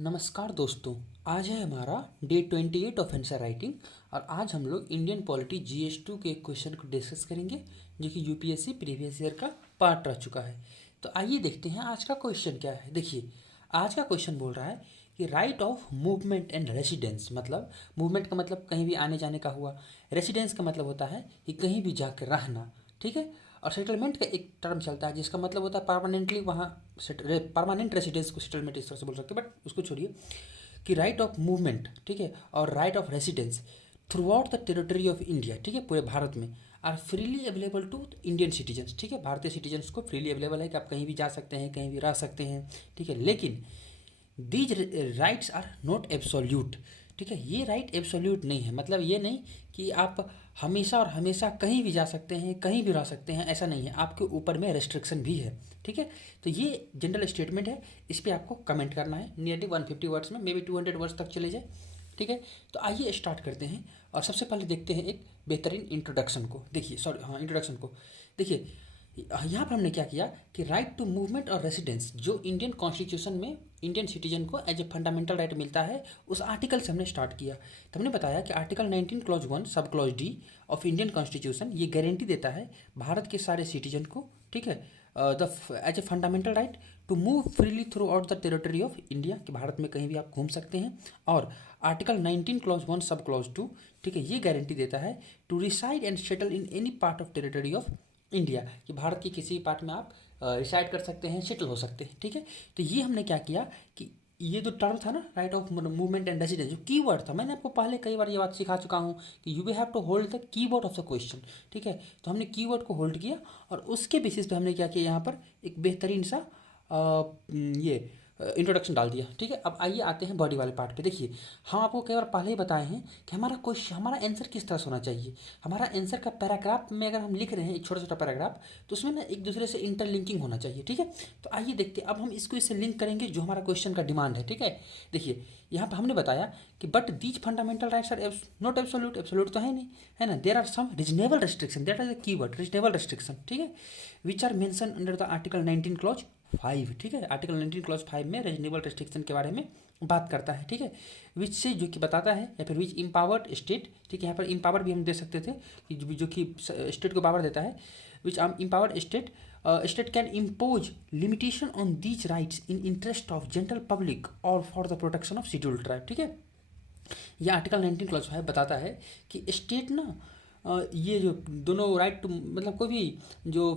नमस्कार दोस्तों। आज है हमारा डे 28 ऑफ आंसर राइटिंग और आज हम लोग इंडियन पॉलिटी GS2 के क्वेश्चन को डिस्कस करेंगे जो कि यूपीएससी प्रीवियस ईयर का पार्ट रह चुका है। तो आइए देखते हैं आज का क्वेश्चन क्या है। देखिए, आज का क्वेश्चन बोल रहा है कि right of movement and residence, मतलब मूवमेंट का मतलब कहीं भी आने जाने का हुआ, रेसिडेंस का मतलब होता है कि कहीं भी जाकर रहना, ठीक है। और सेटलमेंट का एक टर्म चलता है जिसका मतलब होता है परमानेंटली वहाँ परमानेंट रेसिडेंस को सेटलमेंट इस तरह से बोल सकते हैं, बट उसको छोड़िए कि राइट ऑफ मूवमेंट, ठीक है, और right of residence throughout the territory of India, ठीक है, पूरे भारत में are freely available to Indian citizens, ठीक है, भारतीय सिटीजन्स को फ्रीली अवेलेबल है कि आप कहीं भी जा सकते हैं, कहीं भी रह सकते हैं, ठीक है। लेकिन these rights are not absolute, ठीक है, ये राइट एब्सोल्यूट नहीं है, मतलब ये नहीं कि आप हमेशा और हमेशा कहीं भी जा सकते हैं, कहीं भी रह सकते हैं, ऐसा नहीं है, आपके ऊपर में रेस्ट्रिक्शन भी है, ठीक है। तो ये जनरल स्टेटमेंट है, इस पर आपको कमेंट करना है नियरली 150 वर्ड्स में, मे बी 200 वर्ड्स तक चले जाए, ठीक है। तो आइए स्टार्ट करते हैं और सबसे पहले देखते हैं एक बेहतरीन इंट्रोडक्शन को। देखिए, सॉरी, हाँ, इंट्रोडक्शन को देखिए। यहाँ पर हमने क्या किया कि राइट टू मूवमेंट और रेसिडेंस जो इंडियन कॉन्स्टिट्यूशन में इंडियन सिटीजन को एज ए फंडामेंटल राइट मिलता है, उस आर्टिकल से हमने स्टार्ट किया। तो हमने बताया कि article 19 clause 1 sub clause D of Indian constitution ये गारंटी देता है भारत के सारे सिटीजन को, ठीक है, the as a fundamental right to move freely throughout the territory of India, कि भारत में कहीं भी आप घूम सकते हैं। और आर्टिकल 19 क्लॉज 1 सब क्लॉज 2, ठीक है, ये गारंटी देता है to reside and settle in any part of territory of India, कि भारत के किसी पार्ट में आप रिसाइड कर सकते हैं, सेटल हो सकते हैं, ठीक है। तो ये हमने क्या किया कि ये जो टर्म था ना, right of movement and residence, जो कीवर्ड था, मैंने आपको पहले कई बार ये बात सिखा चुका हूँ कि you we have to hold the keyword of the question, ठीक है। तो हमने कीवर्ड को होल्ड किया और उसके बेसिस पे हमने क्या किया, यहाँ पर एक बेहतरीन सा ये इंट्रोडक्शन डाल दिया, ठीक है। अब आइए आते हैं बॉडी वाले पार्ट पे। देखिए, हम आपको कई बार पहले ही बताए हैं कि हमारा क्वेश्चन, हमारा आंसर किस तरह से होना चाहिए। हमारा आंसर का पैराग्राफ में अगर हम लिख रहे हैं एक छोटा छोटा पैराग्राफ, तो उसमें ना एक दूसरे से इंटरलिंकिंग होना चाहिए, ठीक है। तो आइए देखते हैं, अब हम इसको इससे लिंक करेंगे जो हमारा क्वेश्चन का डिमांड है, ठीक है। देखिए, यहाँ पर हमने बताया कि but these fundamental rights are not absolute, absolute तो है नहीं, है ना। There are some reasonable restriction, that is the keyword, reasonable restriction, ठीक है, which are mention under the article 19 clause 5, ठीक है। आर्टिकल 19 क्लॉज 5 में रीजनेबल रेस्ट्रिक्शन के बारे में बात करता है, ठीक है, विच से जो कि बताता है, या फिर विच इम्पावर्ड स्टेट, ठीक है, यहाँ पर इम्पावर भी हम दे सकते थे कि जो कि स्टेट को पावर देता है, which empowered state state can impose limitation on these rights in interest of general public और for the protection of scheduled tribe, ठीक है। यह आर्टिकल 19 क्लॉज 5 बताता है कि स्टेट ना ये जो दोनों राइट टू, मतलब कोई भी जो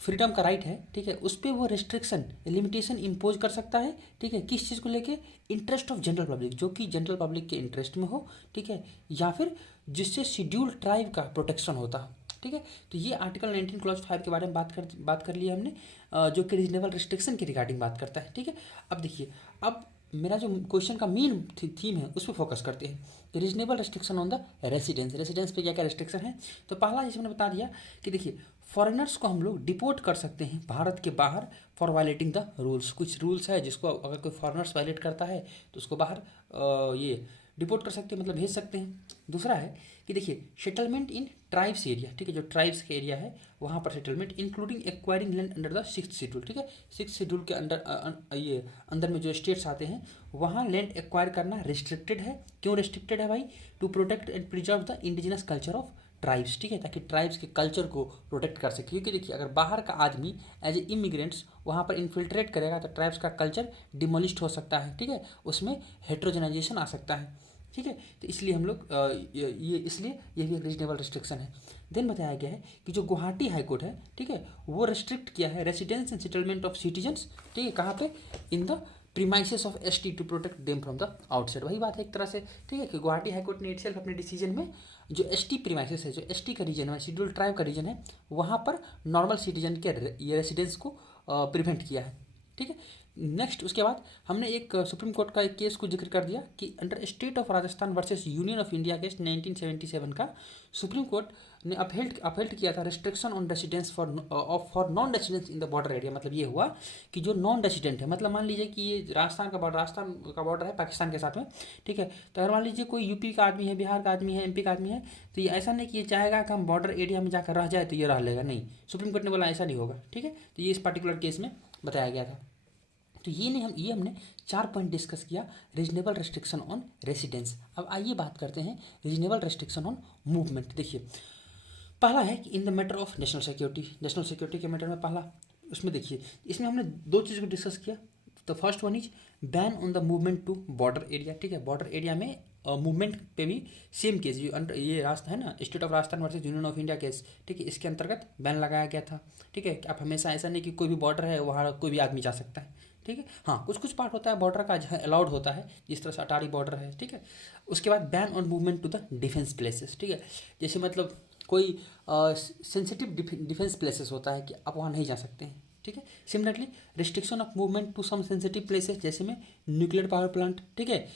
फ्रीडम का राइट है, ठीक है, उस पर वो रिस्ट्रिक्शन लिमिटेशन इम्पोज कर सकता है, ठीक है, किस चीज़ को लेके, इंटरेस्ट ऑफ जनरल पब्लिक, जो कि जनरल पब्लिक के इंटरेस्ट में हो, ठीक है, या फिर जिससे शेड्यूल्ड ट्राइब का प्रोटेक्शन होता है, ठीक है। तो ये आर्टिकल 19 क्लॉज 5 के बारे में बात कर लिया हमने, जो कि रीजनेबल रिस्ट्रिक्शन की रिगार्डिंग बात करता है, ठीक है। अब देखिए, अब मेरा जो क्वेश्चन का मेन थीम है उस पर फोकस करते हैं, reasonable restriction on the residence, residence पे क्या क्या रेस्ट्रिक्शन है। तो पहला जैसे मैंने बता दिया कि देखिए, फॉरेनर्स को हम लोग डिपोर्ट कर सकते हैं भारत के बाहर फॉर वायलेटिंग द रूल्स, कुछ रूल्स है जिसको अगर कोई फॉरेनर्स वायलेट करता है तो उसको बाहर ये डिपोर्ट कर सकते हैं, मतलब भेज सकते हैं। दूसरा है कि देखिए, सेटलमेंट इन ट्राइब्स एरिया, ठीक है, जो ट्राइब्स के एरिया है वहाँ पर settlement, including acquiring land under the 6th schedule, ठीक है, 6th शेड्यूल के अंडर ये अंदर में जो स्टेट्स आते हैं वहाँ लैंड एक्वायर करना रिस्ट्रिक्टेड है। क्यों रिस्ट्रिक्टेड है भाई? To protect and preserve the indigenous culture of tribes, ठीक है, ताकि ट्राइब्स के कल्चर को प्रोटेक्ट कर सके। क्योंकि देखिए, अगर बाहर का आदमी एज ए इमिग्रेंट्स वहाँ पर इन्फिल्ट्रेट करेगा तो ट्राइब्स का कल्चर डिमोलिस्ट हो सकता है, ठीक है, उसमें हेट्रोजेनाइजेशन आ सकता है, ठीक है। तो इसलिए हम लोग ये इसलिए ये भी एक रीजनेबल रिस्ट्रिक्शन है। देन बताया गया है कि जो गुवाहाटी हाई कोर्ट है, ठीक है, वो रेस्ट्रिक्ट किया है residence and settlement of citizens, ठीक है, कहाँ पे, in the premises of ST to protect them from the outside. वही बात है एक तरह से, ठीक है, कि गुवाहाटी हाई कोर्ट ने इटसेल्फ अपने डिसीजन में जो एसटी प्रीमाइसेस है, जो एसटी का रीजन है, शेड्यूल ट्राइब का रीजन है, वहाँ पर नॉर्मल सिटीजन के ये रेसिडेंस को प्रिवेंट किया है, ठीक है। नेक्स्ट उसके बाद हमने एक सुप्रीम कोर्ट का एक केस को जिक्र कर दिया कि under state of Rajasthan versus union of India case 1977 का सुप्रीम कोर्ट ने अपहेल्ड किया था restriction on residence for non residence in the border area. मतलब ये हुआ कि जो नॉन रेसिडेंट है, मतलब मान राजस्थान का बॉर्डर है पाकिस्तान के साथ में, ठीक है, तो अगर मान लीजिए कोई यूपी का आदमी है, बिहार का आदमी है, एमपी का आदमी है, तो ये ऐसा नहीं कि ये चाहेगा कि हम बॉर्डर एरिया में जाकर रह जाए तो ये रह लेगा, नहीं, सुप्रीम कोर्ट ने बोला ऐसा नहीं होगा, ठीक है। तो ये इस पर्टिकुलर केस में बताया गया था। तो ये हमने 4 पॉइंट डिस्कस किया रीजनेबल रेस्ट्रिक्शन ऑन रेसिडेंस। अब आइए बात करते हैं रीजनेबल रेस्ट्रिक्शन ऑन मूवमेंट। देखिए पहला है कि in the matter of national security के मैटर में पहला, उसमें देखिए इसमें हमने 2 चीज़ को डिस्कस किया। तो first one is ban on the movement to border area. ठीक है, बॉर्डर एरिया में मूवमेंट पे भी सेम केस, ये रास्ता है ना, state of Rajasthan versus union of India case, ठीक है, इसके अंतर्गत बैन लगाया गया था। ठीक है, आप हमेशा ऐसा नहीं कि कोई भी बॉर्डर है वहाँ कोई भी आदमी जा सकता है। ठीक है, हाँ कुछ कुछ पार्ट होता है बॉर्डर का जहाँ अलाउड होता है, जिस तरह से अटारी बॉर्डर है। ठीक है, उसके बाद ban on movement to the defence places. ठीक है, जैसे मतलब कोई सेंसिटिव डिफेंस प्लेसेस होता है कि आप वहाँ नहीं जा सकते हैं। ठीक है, similarly restriction of movement to some sensitive places, जैसे में न्यूक्लियर पावर प्लांट। ठीक है,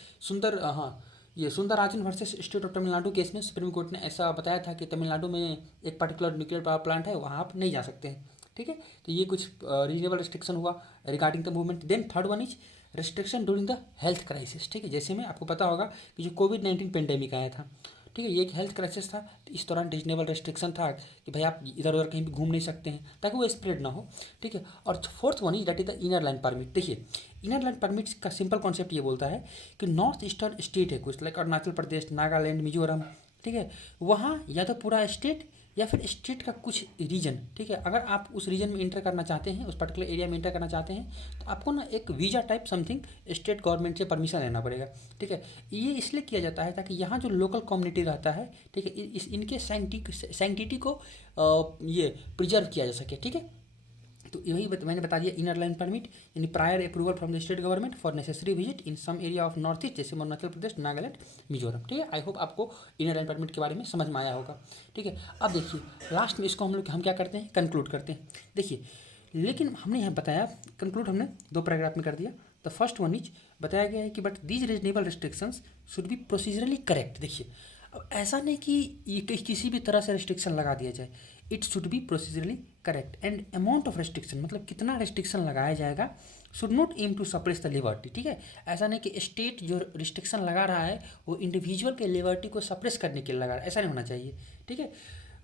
ये Sundararajan versus state of Tamil Nadu case में सुप्रीम कोर्ट ने ऐसा बताया था कि तमिलनाडु में एक पर्टिकुलर न्यूक्लियर पावर प्लांट है, वहाँ आप नहीं जा सकते हैं। ठीक है, तो ये कुछ रीजनेबल रिस्ट्रिक्शन हुआ regarding the movement. Then third one is restriction during the health crisis. ठीक है, जैसे में आपको पता होगा कि जो कोविड-19 पेंडेमिक आया था, ठीक है, ये एक हेल्थ क्राइसिस था, तो इस दौरान रीजनेबल रेस्ट्रिक्शन था कि भाई आप इधर उधर कहीं भी घूम नहीं सकते हैं ताकि वो स्प्रेड ना हो। ठीक है, और fourth one is that is the inner line permit. देखिए इनर लाइन परमिट का सिंपल कॉन्सेप्ट ये बोलता है कि नॉर्थ ईस्टर्न स्टेट है कुछ, लाइक अरुणाचल प्रदेश, नागालैंड, मिजोरम, ठीक है, वहाँ या तो पूरा स्टेट या फिर स्टेट का कुछ रीजन। ठीक है, अगर आप उस रीजन में इंटर करना चाहते हैं, उस पर्टिकुलर एरिया में इंटर करना चाहते हैं, तो आपको ना एक visa type something state government से परमिशन लेना पड़ेगा। ठीक है, ये इसलिए किया जाता है ताकि यहाँ जो लोकल कम्युनिटी रहता है, ठीक है, इनके सैंक्टिटी को ये प्रिजर्व किया जा सके। ठीक है, तो यही मैंने बता दिया इनर लाइन परमिट यानी prior approval from the state government for necessary visit in some area of North East, जैसे अरुणाचल प्रदेश, नागालैंड, मिजोरम। ठीक है, आई होप आपको इनर लाइन परमिट के बारे में समझ में आया होगा। ठीक है, अब देखिए लास्ट में इसको हम क्या करते हैं, कंक्लूड करते हैं। देखिए लेकिन हमने यहाँ बताया कंक्लूड हमने 2 पैराग्राफ में कर दिया। द फर्स्ट वन इज बताया गया है कि but these reasonable restrictions should be procedurally correct. देखिए अब ऐसा नहीं कि ये किसी भी तरह से रिस्ट्रिक्शन लगा दिया जाए, it should be procedurally correct and amount of restriction, मतलब कितना रेस्ट्रिक्शन लगाया जाएगा, should not aim to suppress the liberty. ठीक है, ऐसा नहीं कि स्टेट जो रिस्ट्रिक्शन लगा रहा है वो इंडिविजुअल के लिबर्टी को सप्रेस करने के लिए लगा रहा है, ऐसा नहीं होना चाहिए। ठीक है,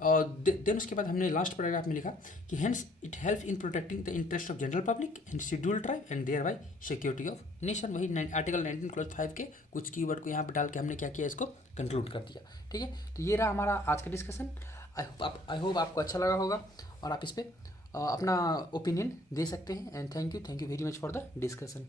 और देन उसके बाद हमने लास्ट पैराग्राफ में लिखा कि hence it help in protecting the interest of general public and scheduled tribe and thereby security of nation. वही आर्टिकल 19 क्लॉज 5 के कुछ कीवर्ड को यहाँ पर डाल के हमने क्या किया, इसको कंक्लूड कर दिया। ठीक है, तो ये रहा हमारा आज का डिस्कशन। आई होप आपको अच्छा लगा होगा और आप इस पर अपना ओपिनियन दे सकते हैं। And thank you very much for the discussion.